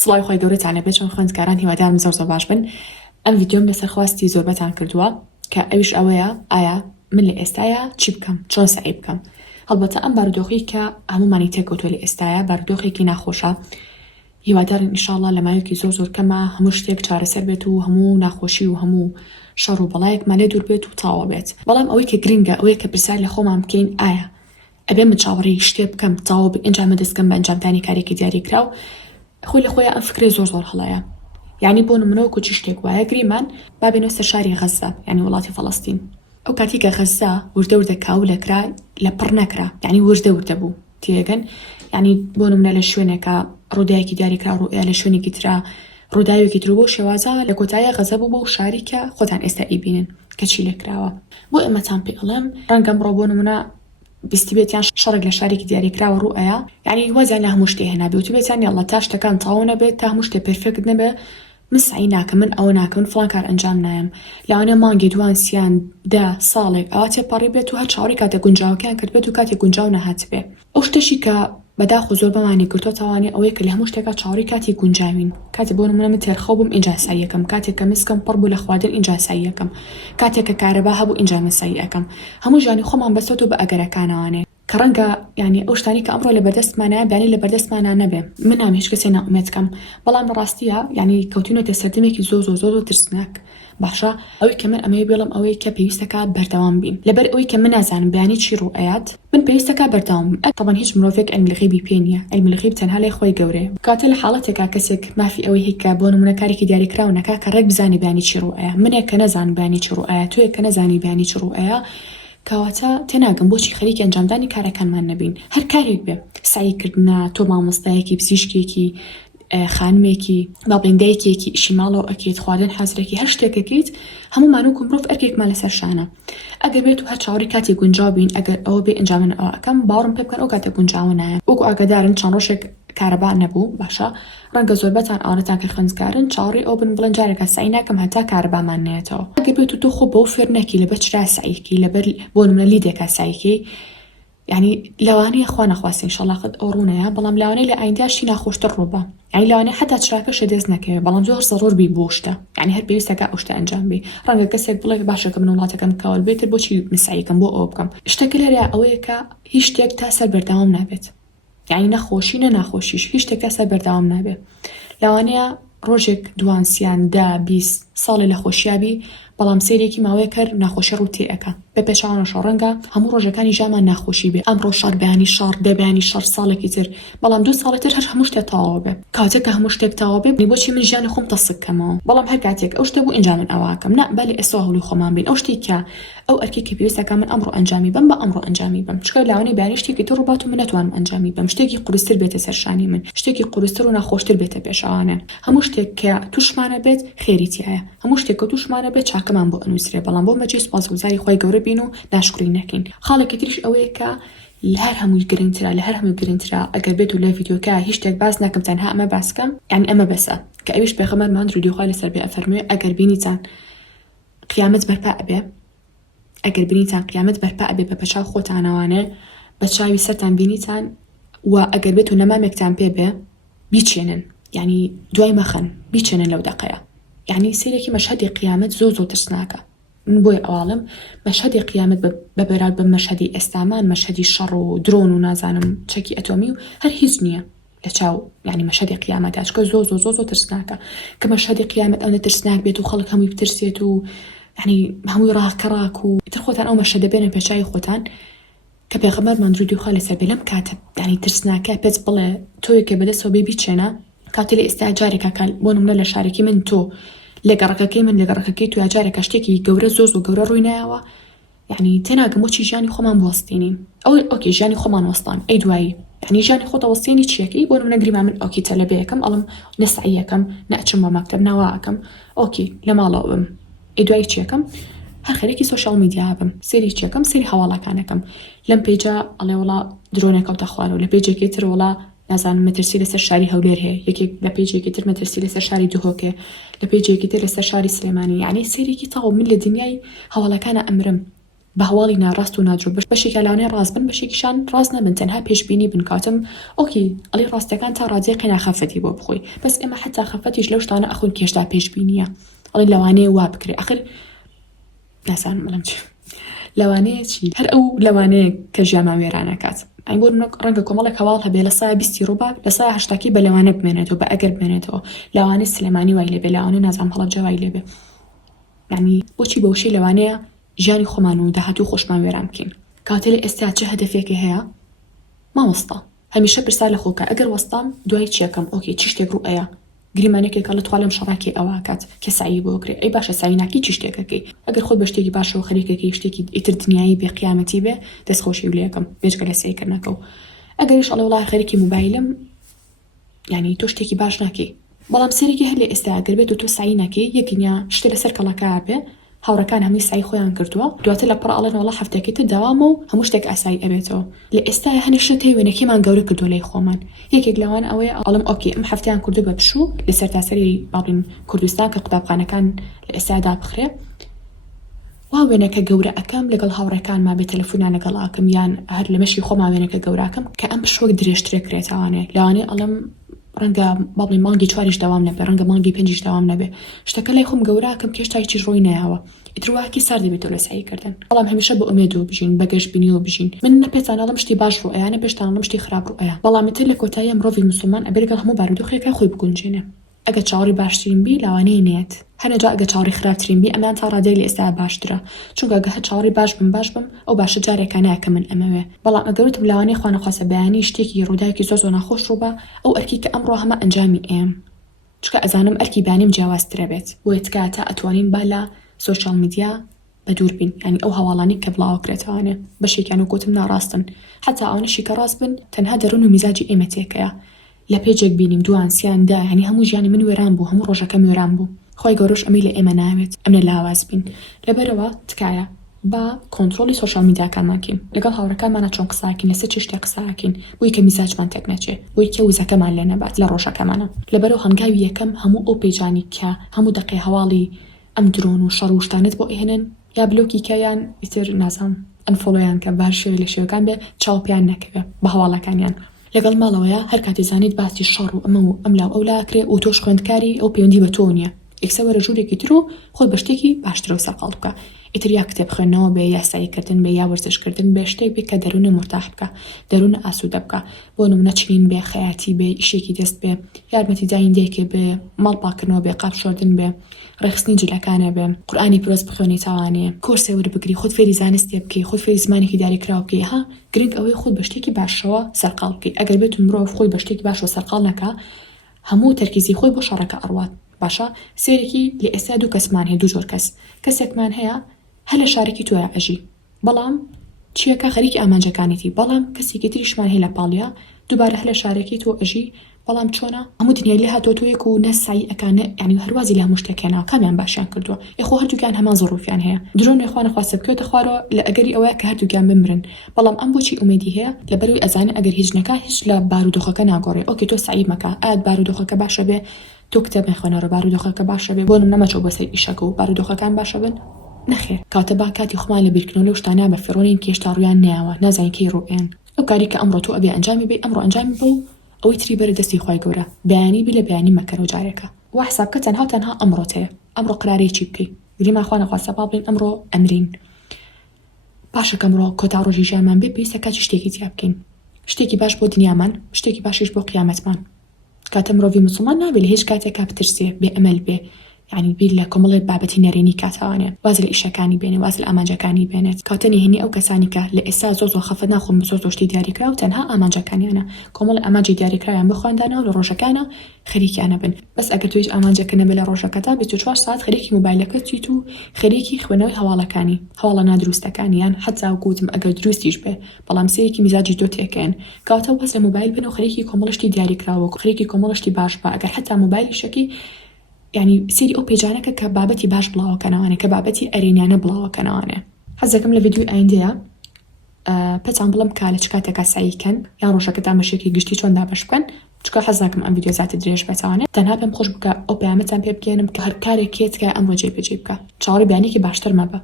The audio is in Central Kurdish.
سڵای خۆی گەورەتانە بێت چۆن خوێندکاران هیوادارم زۆر باش بن. ئەم ڤیدیۆم لەسەر خواستی زۆربەتان کردووە کە ئەویش ئەوەیە ئایا من لە ئێستاە چی بکەم، چۆن سعی بکەم. هەڵبەتە ئەم بارودۆخی کە هەمومانی تێکەوتووە لە ئێستاە بارودۆخێکی ناخۆشە، هیوادارن ئینشاءڵڵا لە ماوەیەکی زۆر کەمە هەموو شتێک چارەسەر بێت و هەموو ناخۆشی و هەموو شەڕ و بەڵایەکمان لێ دوور بێت و تاوا بێت. بەڵام ئەوەی کە گرنگە ئەوەیە کە پرسیار لە خۆمان بکەین ئایا ئەبێ من چاوەڕێی شتێ بکەم تاوا ئەنجام دەستکەم بە ئەنجامدانی کارێکی دیاریکراو. خۆی لە خۆیان ئەم فکرەی زۆر هەڵەیە. یعنی بۆ نمونەوە کوچی شتێک وایە گریمان با بێنە سەر شاری غەزە، یعنی وڵاتی فەڵەستین. ئەو کاتی کە غەزە وردە کاو لەکرا لە پڕ نەکرا، یعنی وردە بوو تێگەن. یعنی بۆ نمونە لە شوێنێکە ڕووداوێکی دیاریکرا ڕوئیا لە شوێنێکی ترا ڕووداوێکی تر بۆ شێوازە لە کۆتاییە غەزە بوو بۆ شاری کە خۆتان ئێستا ئیبینن کە چی لەکراوە. بۆ ئێمەتان پێ ئەڵێم ڕەنگە ئەمڕۆ بۆ نمونە بیستی بێتیان شەڕێک لە شارێکی دیاریکراوە ڕوئەیە، یعنی وەزیان لە هەموو شتێ هێنا بێت و بێتیان یاڵڵا تا شتەکان تاوا نەبێت، تا هەموو شتێ پێرفێکت نەبێ، من سعی ناکەم، من ئەوە ناکەم، من فڵان کار ئەنجام نایم. لەوانێ مانگی دوان سیان دا ساڵێک ئەوا تێپەڕی بێت و هەر چاوەڕی کاتێک گونجاوەکەیان کرد بێت و کاتێک گونجاو نەهات بێ. ئەو شتێکی کە بەداخۆ زۆر بەمانی گرتوتەوانێ ئەوەیە کە لە هەموو شتێکە چاوەڕی کاتی گونجاوین. کاتێک بۆ نمونە من تێرخەو بووم ئینجا سعی یەکەم، کاتێک کە مسکم پڕ بوو لە خواردن ئینجا سعی یەکەم، کاتێک کە کارەبا هەبوو ئینجا من سعی یەکەم. هەموو ژیانی خۆمان بەستەوە بە ئەگەرەکانەوانێ کە ڕەنگە یعنی ئەو شتانی کە ئەمڕۆ لە بەردەستمانە بیانی لە بەردەستمانە نەبێ. من نام هیچ کەسێ ناومێت کەم، بەڵام ڕاستیە یعنی کەوتینەوە سەردەمێکی زۆر ترسناک. باشە ئەوەی کە من ئەمەیە بێڵم ئەوەیە کە پێویستەکە بەردەوام بین، لەبەر ئەوەی کە من نازانم بیانی چی ڕوئەیات، من پێویستەکە بەردەوام. طبعاً هیچ مرۆڤێک علم الغیبی پێ نییە، علم الغیب تەنها لای خۆی گەورەیە. کاتە لە حاڵەتێکا کەسێک مافی ئەوەی هیچ کە بۆ نمونە کارێکی دیاریکراو نەکا کە ڕێک بزانێ بیانی چی ڕوئەیە، منێک کە نەزانم بیانی چی ڕوئەیە، تۆیەک کە نەزانی بیانی چی ڕوئەیە، کەواتە تێناگەم بۆچی خەریکی ئەنجامدانی کارەکانمان نەبین. هەر کارێک بێ، سعیکردنە، تۆ مامۆستایەکی، پزیشکێکی، خانمێکی، باڵندەیەکێکی، ئیشی ماڵەوە ئەکەیت، خواردن حەزرێکی، هەر شتێکەکەیت، هەمومان و مرۆڤ ئەرکێکمان لەسەر شانە. ئەگەر بێت و هەر چاوەڕی کاتی گونجاو بین، ئەگەر ئەوە بێ ئەنجامن ئەوە ئەکەم، باوەڕم پێ بکەن ئەو کاتێک گونجاو نایە. وەکو ئاگادارن چەند ڕۆژێک کارەبا نەبوو، باشە ڕەنگە زۆربەتان ئاڵەتان کە خوێندکارن چاوەڕی ئەو بن بڵێن جارێکە سعی ناکەم هەتا کارەبامان نێتەوە. ئەگەر بێت و تۆ خۆ بەو فێر نەکی لەبەر چرا سعیکی، لەبەر بۆ نمونە لیدێکە سعیکی، یعنی لەوانەیە خوا نەخواستین ئینشەڵڵا قەت ئەو ڕوونەیە، بەڵام لەوانەیە لە ئاینداشی ناخۆشتر ڕووبە. یعنی لەوانەیە حتا چراکەشە دەست نەکەوێت، بەڵام زۆر زەڕۆر بی بۆ شتە، یعنی هەر پێویستەکە ئەو شتە ئەنجام بی. ڕەنگە کەسێک بڵێ باشەکە من وڵاتەکەم کاول بێتر بۆچی مسعیکەم بۆ ئەوە بکەم. شتەکە لێرە ئەوەیە کە هیچ شتێک تا سەر بەردەوام نابێت، یعنی نەخۆشی نەخۆشیش هیچ شتێک تا سەر بەردەوام نابێت. لەوانەیە ڕۆژێک دوان سیان دا 20 ساڵی لە خۆشیابی، بەڵام سێرێکی ماوەیە کرد ناخۆشی ڕوو تێئەکە بە پێچوانەوە ڕەنگە هەموو ڕۆژەکانی ژامان ناخۆشی بێ، ئەمڕۆ شەڕ بەیانی شەڕ دەبیانی شەڕ ساڵێکی تر، بەڵام 2 ساڵی تر هەر هەموو شتێک تەواو بێ. کاتێک هەموو شتێک تەواو بێ بۆچی من ژیانی خۆم تەسکەمەوە، بەڵام هەر کاتێک ئەو شتە بوو ئینجا من ئەواکەم نا بەلی ئێستا هەوڵی خۆمان بین ئەو شتێک کە ئەو ئەرکێکی پێویستەکە من ئەمڕۆ ئەنجامی بم بە ئەمڕۆ ئەنجامی بم. چکە لەوانەیە بیانی شتێکی تر ڕووبات و من نەتوانم ئەنجامی بم، شتێکی قورستر بێتە سەرشانی من، شتێکی قورستر و ناخۆشتر بێتە پێشەوانن. هەموو شتێک کە توشمانە بێت خێریتیایە، هەموو شتێک کە توشمانە بێت چاکەمان بۆ ئەنووسرێ، بەڵام بۆ مەجێ سوپاسگوزاری خۆی گەورە بین و ناشکری نەکەین. خاڵێکی تریش ئەوەیە کە لە هەر هەمووی گرنگترا ئەگەر بێت و لە ڤیدیۆکە هیچ شتێک باس نەکەم تەنها ئەمە باسکەم، یعنی ئەمە بەسە کە ئەویش پێغەمبەرمان درودی خوا لەسەر بێ ئەفەرمووی ئەگەر بینیتان قیامەت بەرپا ئەبێ، ئەگەر بینیتان قیامەت بەرپا ئەبێ بە پەچاو خۆتانەوانێ بە چاوی سەرتان بینیتان و ئەگەر بێت و نەمامێکتان پێ بێ بیچێنن، یعنی دوای مەخەن بیچێنن لەو دەقەیە. یعنی سێرێکی مەشهەدی قیامەت زۆر ترسناکە. من بۆی ئەواڵم مەشهەدی قیامەت بەبێراد بە مەشهەدی ئێستامان، مەشهەدی شەڕ و درۆن و نازانم چەکی ئەتۆمی و هەر هیچ نییە لە چاو، یعنی مەشهەدی قیامەت چکە زۆر ترسناکە کە مەشهەدی قیامەت ئەو ترسناک بێت و خەڵک هەمووی بترسێت و یعنی هەمووی ڕاکەڕاک و ئیتر خۆتان ئەو مەشهەدە بێنن پێشای خۆتان کە پێغەمبەرمان درودی خوا لەسەر بێ لەم کاتە یعنی ترسناکە پێت بڵێ تۆیەکە بەدەستەوە بێ بیچێنە. کاتێ لە ئێستا جارێکە بۆ نمونە لە شارێکی من تۆ لەگەڕەکەکەی من لەگەڕەکەکەی تو جارێکە شتێکی گەورە زۆر گەورە ڕووی نایەوە، یعنی تێناگەم بۆچی ژیانی خۆمان بوەستێنین. ئەو ئۆکێ ژیانی خۆمان وەستان ئەی دوایی، یعنی ژیانی خۆتە وەستێنی چیەکەی بۆ نمونە گریما من ئۆکی تەلەبەیەکەم ئەڵم نەسعیەکەم نەچم بە مەکتەب ناواکەم ئۆکی لە ماڵەوە بم، ئەی دوایی چیەکەم هەر خەرێکی سۆشیال میدیا بم، سێری چیەکەم سێری هەواڵەکانەکەم لەم پێیجا ئەڵێ وڵا درۆنێکەوتە خوارەوە، لە پێیجێکی تر وڵا نازانم مەترسی لەسەر شاری هەولێر هەیە، یەکێک لە پێیجێکی تر مەترسی لەسەر شاری دوهۆکێ، لە پێیجێکی تر لەسەر شاری سلێمانی، یعنی سێرێکی تەواو من لە دنیای هەواڵەکانە ئەمرم بە هەواڵی ناڕاست و نادرۆ بەشێکە لاوانەیە ڕاست بن بەشێکیشان ڕاست نەبن تەنها پێشبینی بن کاتم ئۆکی ئەڵی ڕاستەکان تا ڕادێ قەنا خەفەتی بۆ بخۆی بەس ئێمە حتا خەفەتیش لەو شتانە ئەخۆن کێشتا پێشبینیە ئەڵی لەوانەیە وا بکرێ ئەخر ناسان بڵم چ لەوانەیە چی هەر ئەو لەوانەیە کە ژیانمان وێرانەکات ئەی بۆ ڕەنگە کۆمەڵێک هەواڵ هەبێ لە سایە 20 ڕووبات لە سایە 80 بە لەوانە بمێنێتەوە بە ئەگەر بمێنێتەوە لەوانەیە سلێمانی وای لێبێ لەوانەیە نازان هەڵەبجە وای لێبێ یعنی بۆچی بەوشەی لەوانەیە ژیانی خۆمان و داهاتوو خۆشمان وێران بکەین کاتێ لە ئێستا چه هەدەفێکی هەیە مامۆستا هەمیشە پرسا لە خۆکە ئەگەر وەستام دوای چیەکەم ئۆکی چی شتێک ڕوو ئەیە گریمانێکێکە لە توالم شەڕاکی ئەواکات کە سایی بۆ کرێ ئەی باشە سایناکی چی شتێکەکەی ئەگەر خۆت بە شتێکی باشەوە خەریکەکەی شتێکی ئیتر دنیایی بێ قیامەتی بێ دەستخۆشی ولێکم بێجگە لە سەیکردنەکە و ئەگەریش ئەڵێ وڵای خەریکی موبایلم یعنی تۆ شتێکی باش ناکەی بەڵام سەرێکی هەر لە ئێستا ئەگەر بێت و تۆ سایی ناکەی یەکینیا شتە لەسەر کەڵەکە بێ هاوڕەکان هەمووی سای خۆیان کردووە دواتر لە پڕ ئەڵێن وەڵا هەفتێکی تر داوامە و هەموو شتێک ئاسایی ئەبێتەوە لە ئێستا هەنێ شتەی وێنەکەمان گەورە کردو لای خۆمان یەکێک لەوان ئەوەیە ئەڵم ئۆکی ئەم هەفتیان کردو بە پشوو لەسەر تاسەری باڵین کوردستان کە قوتابخانەکان لە ئێستادا بخرێ وا وێنەکە گەورە ئەەکەم لەگەڵ هاوڕەکانما بێ تەلەفۆنیان لەگەڵ ئاکەم یان هەر لە مەشی خۆما وێنەکە گەوراکەم کە ئەم پشوەک درێژترێ کرێتەوانێ لەوانەیە ئەڵم ڕەنگە باڵی مانگی 4 داوام نەبێ ڕەنگە مانگی 5 داوام نەبێ شتەکە لای خۆم گەوراکەم کێشتایکی ڕۆی نەیاوە ئیترواکی سار دەبێتەوە لە ساییکردن بەڵام هەمیشە بە ئومێد و بژین بەگەشت بینیەوە بژین من نەپێچانەڵم شتی باش ڕوو ئەیانە پێشتانڵم شتی خراپ ڕوو ئەیە بەڵام تر لە کۆتایی مرۆڤی موسڵمان ئەبێ لەگەڵ هەموو بارودۆخێکە خۆی بگونجێنێ ئەگە چاوەڕی باشترین بی لاوانەیە نێت هەنەجا ئەگە چاوەڕی خراپترین بی ئەمان تا ڕادەی لە ئێستا باشترە چونکە ئەگە هەر چاوەڕی باش بم ئەو باشە جارێکانەیە کە من ئەمەوێ بەڵام ئەگەروتم لەوانەیە خوا نەخواسە بەیانی شتێکی ڕووداوێکی زۆر ناخۆش ڕووبە ئەو ئەرکی کە ئەمڕۆ هەمە ئەنجامی ئێم چونکە ئەزانم ئەرکی بانیم جیاوازترە بێت بۆیە تکاتە ئەتوانین با لە سۆشیال میدیا بە دوور بین ینی ئەو هەواڵانی کە بڵاو کرێتوانێ بەشێکیان و گوتم ناڕاستن حتا ئەوانشی کە ڕاست بن تەنها دەڕون و میزاجی ئێمە تێکەیە لە پێجێک بینیم دوان سیاندا ینی هەموو ژیانی من وێران بوو هەموو ڕۆژەکەم وێران بوو خۆی گەورەش ئەمەی لە ئێمە ناوێت ئەمە لاواز بین لەبەرەوە تکایە با کۆنتڕۆلی سۆشیال میدیاکانمانکەین لەگەڵ هاوڕەکانمانە چۆن قساکەین لەسەر چی شتێک قساکەین بۆی کە میزاجمان تێک نەچێ بۆی کە وزەکەمان لێ نەبات لە ڕۆژەکەمانە لەبەرەوە هەنگاوی یەکەم هەموو ئەو پێیجانی کە هەموو دقی هەواڵی ئەم درۆن و شەڕ و شتانت بۆ ئێهێنن یا بلۆکی کەیان ئیتر نازانم ئەنفۆلۆیان کە باش شێوەی لە شێوەکان بێ چاوپیان نەکەوێ بە هەواڵەکانیان لەگەڵ ماڵەوەیە هەر کاتی زانیت باسی شەڕ و ئەمە و ئەم لاو ئەولاکرێ و تۆش خوێندکاری ئەو پەیوەندی بە تۆ نییە ئێکسەوەرە ژوورێکی تر و خۆت بە شتێکی باشترەوە سەرقاڵ بکە ئیتر یا کتێب خوێندنەوە بێ یا ساییکردن بێ یا وەرزشکردن بێ شتێک بێ کە دەروونە مرتاح بکە دەروونە ئاسوودە بکە بۆ نمونە چین بێ خەیاتی بێ ئیشێکی دەست بێ یارمەتی دایندێکێ بێ ماڵ پاکردنەوە بێ قاپ شۆردن بێ ڕێخستنی جلەکانە بێ قورئانی پیرۆز بخوێنی تاوانێ کۆرسێ وەربگری خۆت فێری زانستێ بکەی خۆت فێری زمانێکی داریکراو بکەی ها گرنگ ئەوەی خۆت بە شتێکی باشەوە سەرقاڵ بکەی ئەگەر بێت مرۆڤ خۆی بە شتێکی باشەوە سەرقاڵ نەکا هەموو تەرکیزی خۆی بۆ شەڕەکە ئەڕوات باشە سێرێکی لە ئێستا دوو کەسمان هەیە دوو جۆر کەسێکمان هەیە هەر لە شارێکی تۆیە ئەژی بەڵام چیەکە خەریکی ئامانجەکانێتی بەڵام کەسێکی تریشمان هەیە لە پاڵیا دووبارە هەر لە شارێکی تۆ ئەژی بەڵام چۆنە هەموو دنیای لێ هاتۆ تۆیەک و نەسایی ئەکانە ینی هەروازی لە هەموو شتێکێنەوە کامیان باشیان کردووە یخۆ هەردووکیان هەمان زۆڕوفیان هەیە درۆن نێخوا نەخواستە بکەوێتە خوارەوە لە ئەگەری ئەوەیە کە هەردووکیان بمرن بەڵام ئەم بۆچی ئومێدی هەیە لەبەروی ئەزانە ئەگەر هیچ نەکا هیچ لە بارودۆخەکە ناگۆڕێ ئۆکێ تۆ سعی مەکە ئایا بارودۆخەکە باشە بێ تۆ کتێب مەخوێنەوە بارودۆخەکە باشە بێ بۆ نەمەچۆ بۆ سەر ئیشەکە و بارودۆخەکان باشە بن نەخێر کاتە با کاتی خۆمان لە بیرکردنەوە لەو شتانە بە فێڕۆنین کێشتا ڕویان نەیەوە نازانین کەی ڕوئێن ئەو کاری کە ئەمڕۆ تۆ ئەبێ ئەنجامی بێ ئەمڕۆ ئەنجامی بە و ئەوەی تری بەرە دەستی خۆی گەورە بەیانی بی لە بەیانی مەکەرەوە جارێکە وا حسابکە تەنها ئەمڕۆ تەیە ئەمڕۆ قرارێکی بکەی گریما خوا نەخواسە با بڵێن ئەمڕۆ ئەمرین باشە کەمڕۆ کۆتا ڕۆژی ژیانمان بێ پێویستە کاتی شتێکی جیا بکەین شتێکی باش بۆ دنیامان شتێکی باشیش بۆ قیامەتمان کاتە مرۆڤی موسڵمان نابێت لە هیچ کاتێکا بترسێ بێ ئەمەل بێ یعنی بیر لە کۆمەڵێ بابەتی نەرێنی کاتەوانێ واز لە ئیشەکانی بێنێ واز لە ئامانجەکانی بێنێت کاتە نهێنی ئەو کەسانی کە لە ئێستا زۆر خەفەت ناخۆن زۆر شتی دیاریکرا و تەنها ئامانجەکانیانە کۆمەڵ ئامانجی دیاریکراویان بخواندانەوە لە ڕۆژەکانە خەریکیانە بن بەس ئەگەر تویش ئامانجەکە نەبێ لە ڕۆژەکەتا 24 ساعت خەریکی موبایلەکە تویت و خەریکی خوێنەوەی هەواڵەکانی هەواڵە نادروستەکانیان حتا گوتم ئەگەر دروستیش بێ بەڵام سێرێکی میزاجی تۆ تێکەن کاتە وەس لە موبایل بن و خەریکی کۆمەڵشتی دیاریکراوە خەریکی کۆمەڵشتی باش بە ئەگەر حتا موبایلی شەکی یعنی سری ئەو پێجانەکە کە بابەتی باش بڵاوەکەنەوەنە کە بابەتی ئەرێنیانە بڵاوەکەنەوەنێ حەزەکەم لە ڤیدیۆی ئایندەیە پێتان بڵم کا لە چ کاتێکا ساییکەن یان ڕۆژەکەدا مەشێکی گشتی چۆن دابش بکەن چکە حەزەکەم ئەم ڤیدیۆ زیاتر درێژ بێتوانێت تەنها پێم خۆش بکە ئەو پەیامەتان پێ بگەێنم کە هەر کارێک کێت کە ئەمڕۆ جێبەجێ بکە چاوەڕی بیانێکی باشتر مەبە